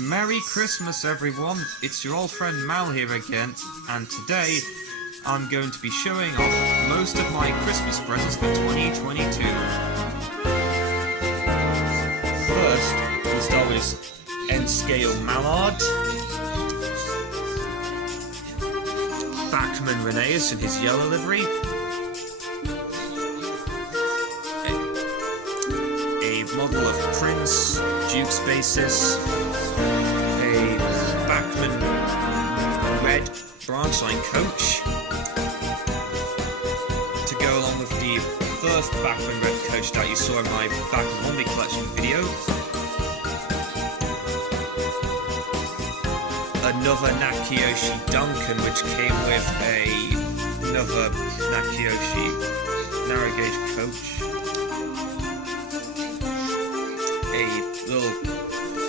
Merry Christmas, everyone! It's your old friend Mal here again, and today I'm going to be showing off most of my Christmas presents for 2022. First, we start with N-Scale Mallard, Bachman Reneus in his yellow livery, a model of Prince, Duke's basis, a Bachman red branch line coach to go along with the first Bachman red coach that you saw in my Bachman Zombie collection video. Another Nakiyoshi Duncan, which came with another Nakiyoshi narrow gauge coach. A little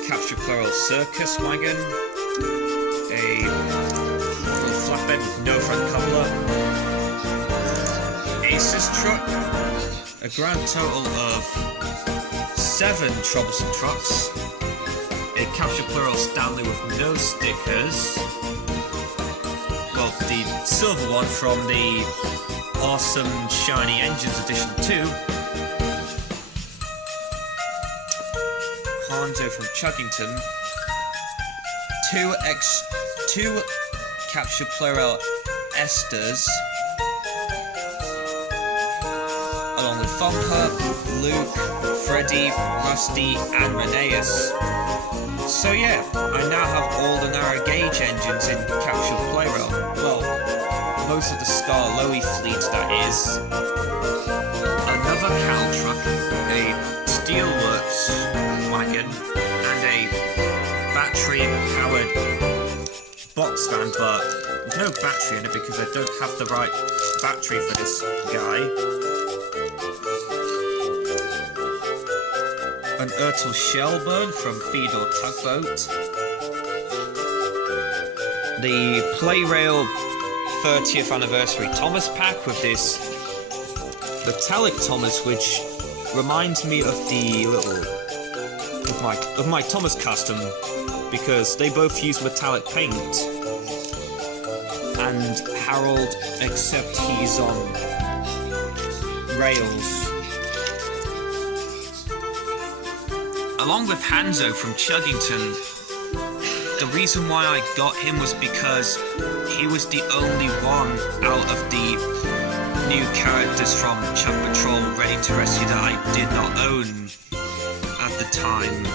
capture plural circus wagon, a little flatbed with no front coupler, Aces truck, a grand total of 7 troublesome trucks, a capture plural Stanley with no stickers, well, the silver one from the awesome Shiny Engines Edition 2, Hanzo from Chuggington, 2 capture plural Esters, along with Thumper, Luke, Freddy, Rusty, and Reneus. So yeah, I now have all the narrow gauge engines in capture plural. Well, most of the Scar Lowy fleet, that is. Another cattle truck, a Steelworks wagon, and a battery-powered box van, but with no battery in it because I don't have the right battery for this guy. An Ertl Shellburn from Fedor Tugboat. The Playrail 30th Anniversary Thomas pack with this metallic Thomas, which reminds me of the of my Thomas custom, because they both use metallic paint. And Harold, except he's on rails. Along with Hanzo from Chuggington, the reason why I got him was because he was the only one out of the new characters from Chug Patrol Ready to Rescue that I did not own at the time.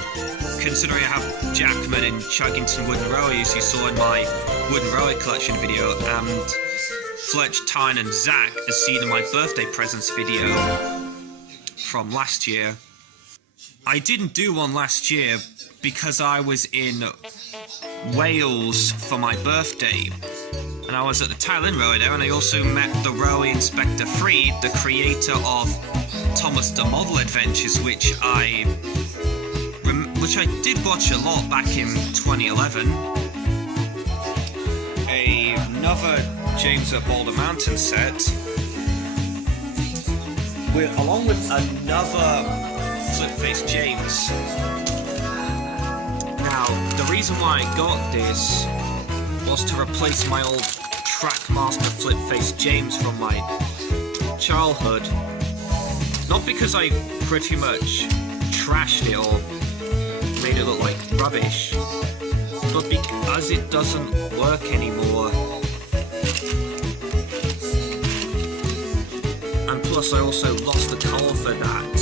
Considering I have Jackman and Chuggington Wooden Rowie, as you saw in my Wooden Rowie collection video, and Fletch, Tyne and Zach as seen in my birthday presents video from last year. I didn't do one last year because I was in Wales for my birthday, and I was at the Tile Inn Rowie there, and I also met the Rowie Inspector Freed, the creator of Thomas the Model Adventures, which I did watch a lot back in 2011. Another James at Boulder Mountain set, along with another Flip-Face James. Now, the reason why I got this was to replace my old Trackmaster Flip-Face James from my childhood. Not because I pretty much trashed it or made it look like rubbish, but because it doesn't work anymore. And plus I also lost the call for that.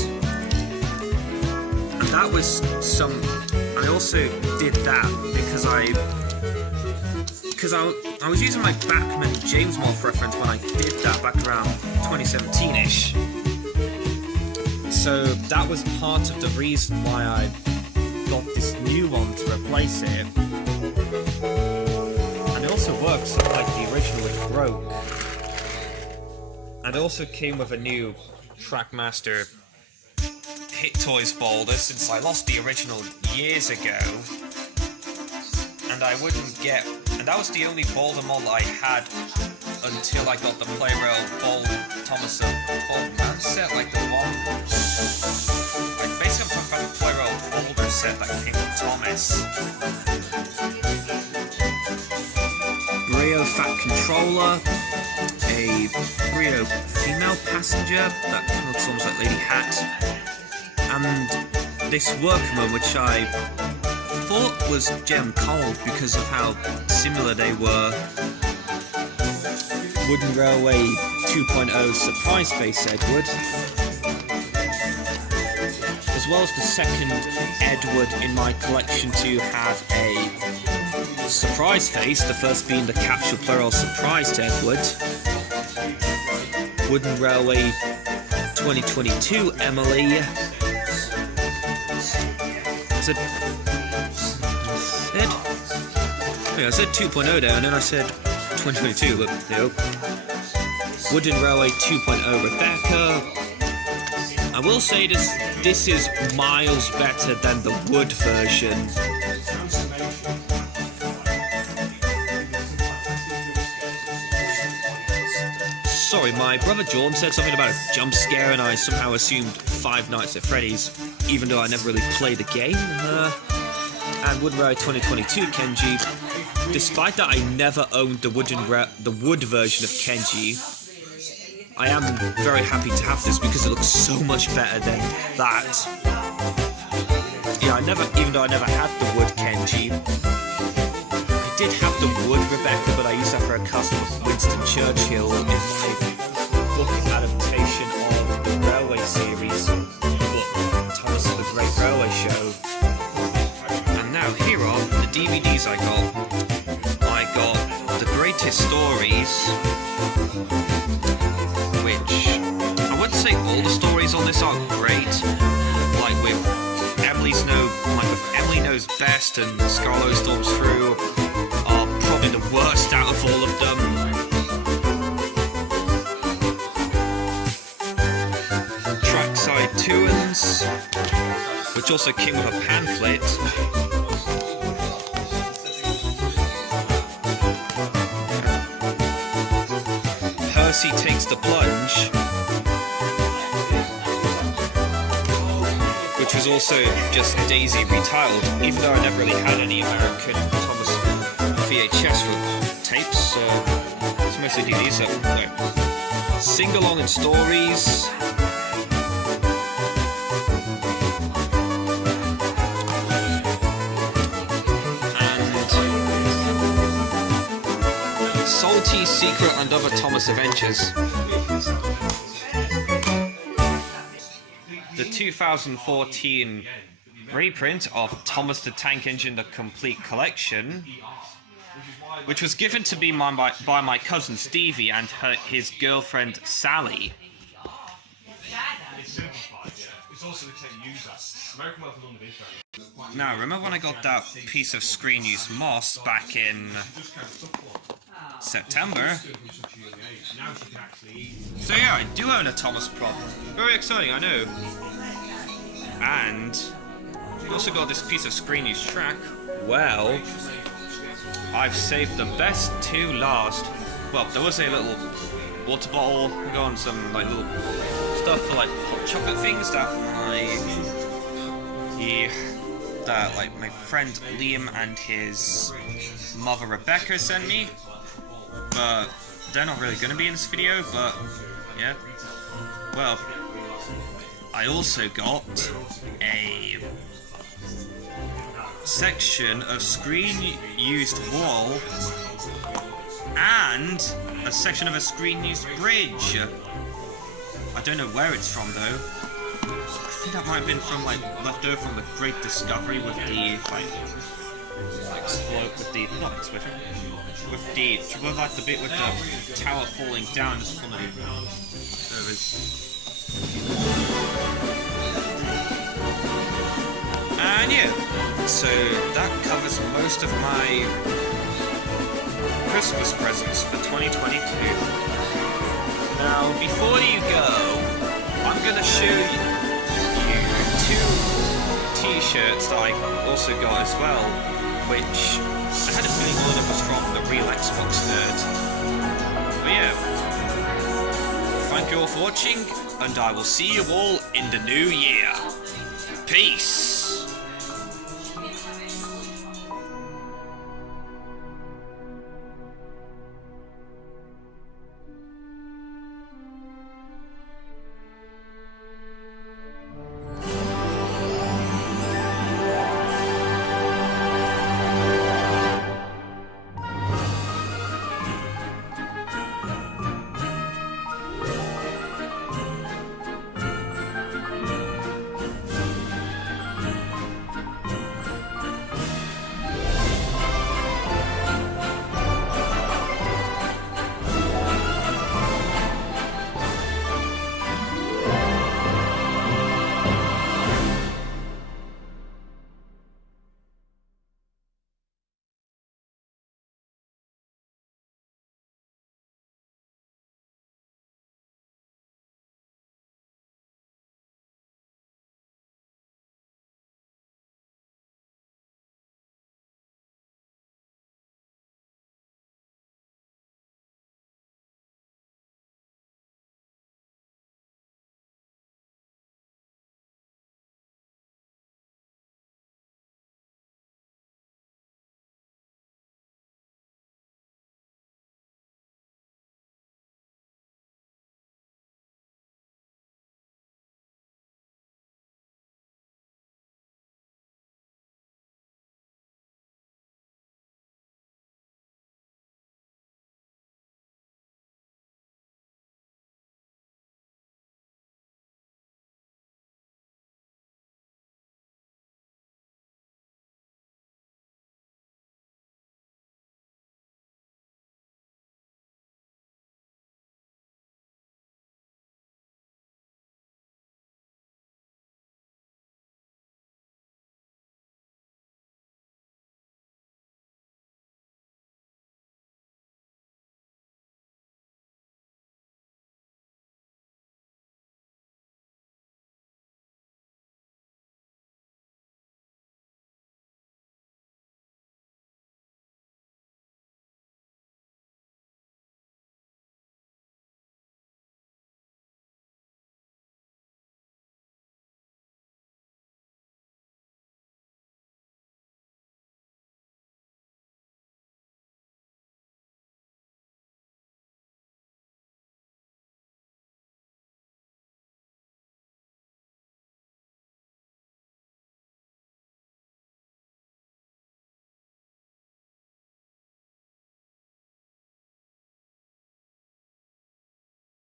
And that was I also did that because I was using my Bachman James Morph reference when I did that back around 2017-ish. So that was part of the reason why I got this new one to replace it. And it also works like the original, which broke. And it also came with a new Trackmaster Hit Toys Boulder, since I lost the original years ago. And that was the only Boulder model I had until I got the Playrail Boulder Thomas Boulder Man set, like the one. Like basically I'm talking about the Playrail Boulder set that came with Thomas. Brio Fat Controller, a Brio Female Passenger that looks almost like Lady Hat, and this Workman, which I thought was Gem Cold because of how similar they were. Wooden Railway 2.0 Surprise Face Edward, as well as the second Edward in my collection to have a surprise face, the first being the Capsule Plural Surprised Edward. Wooden Railway 2022 Emily. I said 2.0 there, and then I said 2022, but nope. Wooden Railway 2.0 Rebecca. I will say this is miles better than the wood version. Sorry, my brother Jordan said something about a jump scare and I somehow assumed Five Nights at Freddy's, even though I never really played the game. And Wooden Railway 2022 Kenji. Despite that I never owned the wood version of Kenji, I am very happy to have this because it looks so much better than that. Yeah, even though I never had the wood Kenji, I did have the wood Rebecca, but I used that for a custom of Winston Churchill in my book adaptation of the Railway series, Thomas the Great Railway Show. And now here are the DVDs I got. I got The Greatest Stories, which I wouldn't say all the stories on this are great. Like with Emily Knows Best and Scarlet Storms Through are probably the worst out of all of them. Trackside Tuans, which also came with a pamphlet. Percy Takes the Plunge, which was also just Daisy retitled, even though I never really had any American Thomas VHS tapes, so it's mostly DVDs. So, no. Sing Along and Stories, Salty, Secret and Other Thomas Adventures. The 2014 reprint of Thomas the Tank Engine The Complete Collection, which was given to me by my cousin Stevie and his girlfriend Sally. Now, remember when I got that piece of screen use moss back in September? So yeah, I do own a Thomas prop. Very exciting, I know. And we also got this piece of screen use track. Well, I've saved the best to last. Well, there was a little water bottle, we got some like little stuff for like hot chocolate things that my friend Liam and his mother Rebecca sent me. But they're not really going to be in this video, but yeah. Well, I also got a section of screen-used wall and a section of a screen-used bridge. I don't know where it's from though. I think that might have been from like left over from the Great Discovery with the with the bit with the tower falling down just from the service. And yeah, so that covers most of my Christmas presents for 2022. Now, before you go, I'm gonna show you two t-shirts that I also got as well, which I had a feeling one of them was from the Real Xbox Nerd. But yeah, thank you all for watching, and I will see you all in the new year. Peace!